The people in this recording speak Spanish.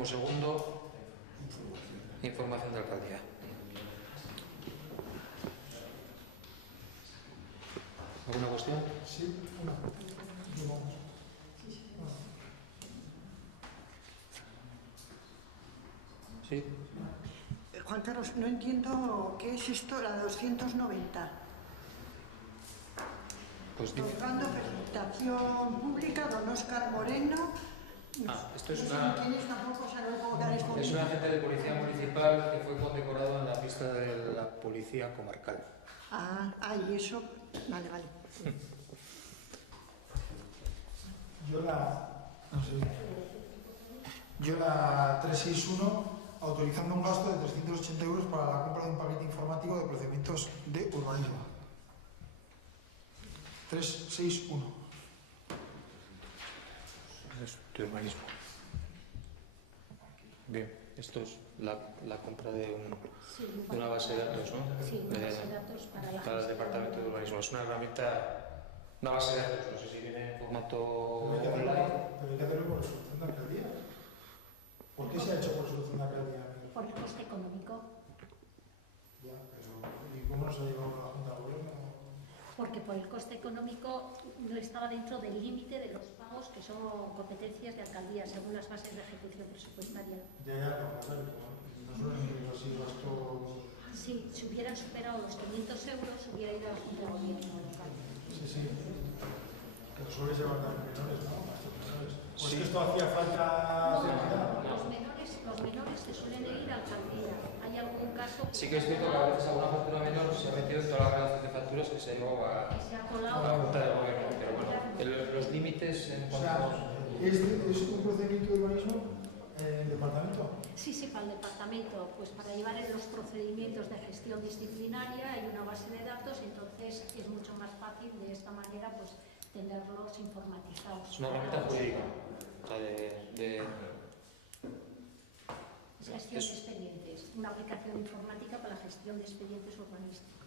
12º, información de alcaldía. ¿Alguna cuestión? Sí, una. Sí. Juan Carlos, no entiendo qué es esto, la 290. Pues dice. Otorgando felicitación pública, don Óscar Moreno. Esto es no sé una. quién es, tampoco sabe cómo que ha respondido. Es un agente de policía municipal que fue condecorado en la pista de la policía comarcal. Y eso. Vale. Yo la 361, autorizando un gasto de 380 euros para la compra de un paquete informático de procedimientos de urbanismo. 361. Es de urbanismo. Bien, esto es la compra de una base de datos, ¿no? Sí, una base de datos para el departamento de urbanismo. Es una herramienta, una base de datos, no sé si viene en formato online. Pero hay que hacerlo por resolución de alcaldía. ¿Por qué se ha hecho por resolución de alcaldía? Por el coste económico. Ya, pero ¿y cómo nos ha llevado la Junta de Gobierno? Porque por el coste económico no estaba dentro del límite de los pagos que son competencias de alcaldía, según las bases de ejecución presupuestaria. Ya, no suelen ir así gastos. Sí, si hubieran superado los 500 euros, hubiera ido a la Junta de Gobierno local. Sí. Que lo suele llevar también menores, ¿no? Menores. Pues Sí. que esto hacía falta. Los menores se suelen ir a alcaldía. Hay algún caso que Sí que es cierto que a veces alguna factura menor se ha metido en toda la relación de facturas que se llevó a se ha colado. la Junta de Gobierno, pero bueno, los límites en O cuanto sea, ¿es un procedimiento de urbanismo en el departamento? Sí, para el departamento, pues para llevar en los procedimientos de gestión disciplinaria hay una base de datos, entonces es mucho más fácil de esta manera pues tenerlos informatizados. es una herramienta jurídica, o sea, de Gestión de expedientes, una aplicación informática para la gestión de expedientes urbanísticos.